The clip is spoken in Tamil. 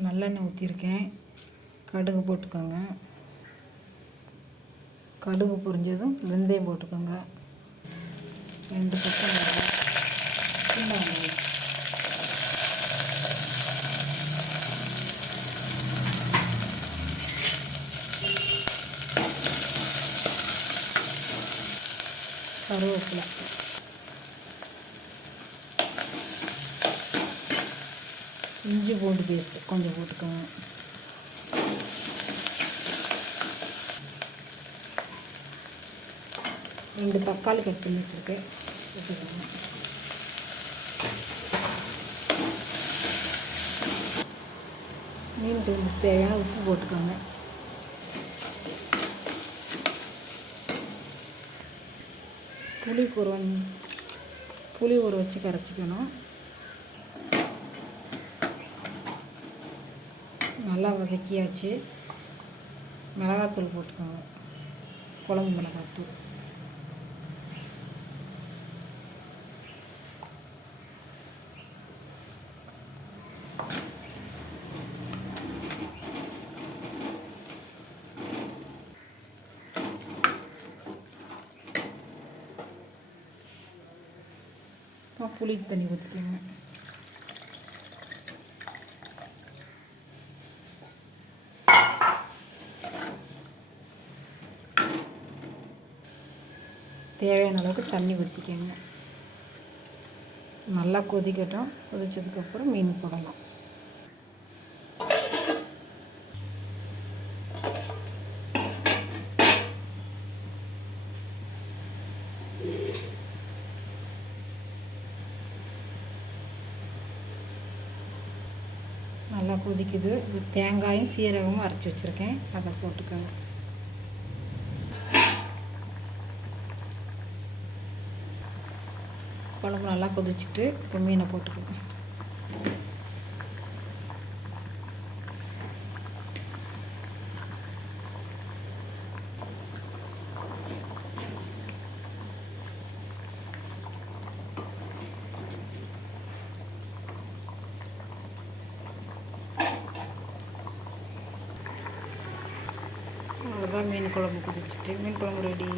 நல்லெண்ணெய் ஊற்றிருக்கேன் கடுகு போட்டுக்கோங்க. கடுகு பொரிஞ்சதும் வெந்தயம் போட்டுக்கோங்க. ரெண்டு பக்கம் கருவேப்பிலை. இஞ்சி பூண்டு பேஸ்ட்டு கொஞ்சம் போட்டுக்கோங்க. ரெண்டு தக்காளி கட் பண்ணி வச்சுருக்கேன். மீன் குழம்புக்கு தேவையான உப்பு போட்டுக்கோங்க. புளி குருவன் புளி ஊற வச்சு கரைச்சிக்கணும். நல்லா வதக்கியாச்சு. மிளகாத்தூள் போட்டுக்கோங்க. குழம்பு மிளகாத்தூள். அப்புறம் புளி தண்ணி ஊற்றிக்கோங்க தேவையான அளவுக்கு தண்ணி ஊற்றிக்கோங்க நல்லா கொதிக்கட்டும். கொதிச்சதுக்கப்புறம் மீன் போடலாம். நல்லா கொதிக்குது. தேங்காயும் சீரகமும் அரைச்சி வச்சுருக்கேன். அதை போட்டுக்கோங்க. குழம்பு நல்லா கொதிச்சுட்டு இப்போ மீனை போட்டுக்கலாம். அவ்வளோதான் மீன் குழம்பு கொதிச்சுட்டு மீன் குழம்பு ரெடி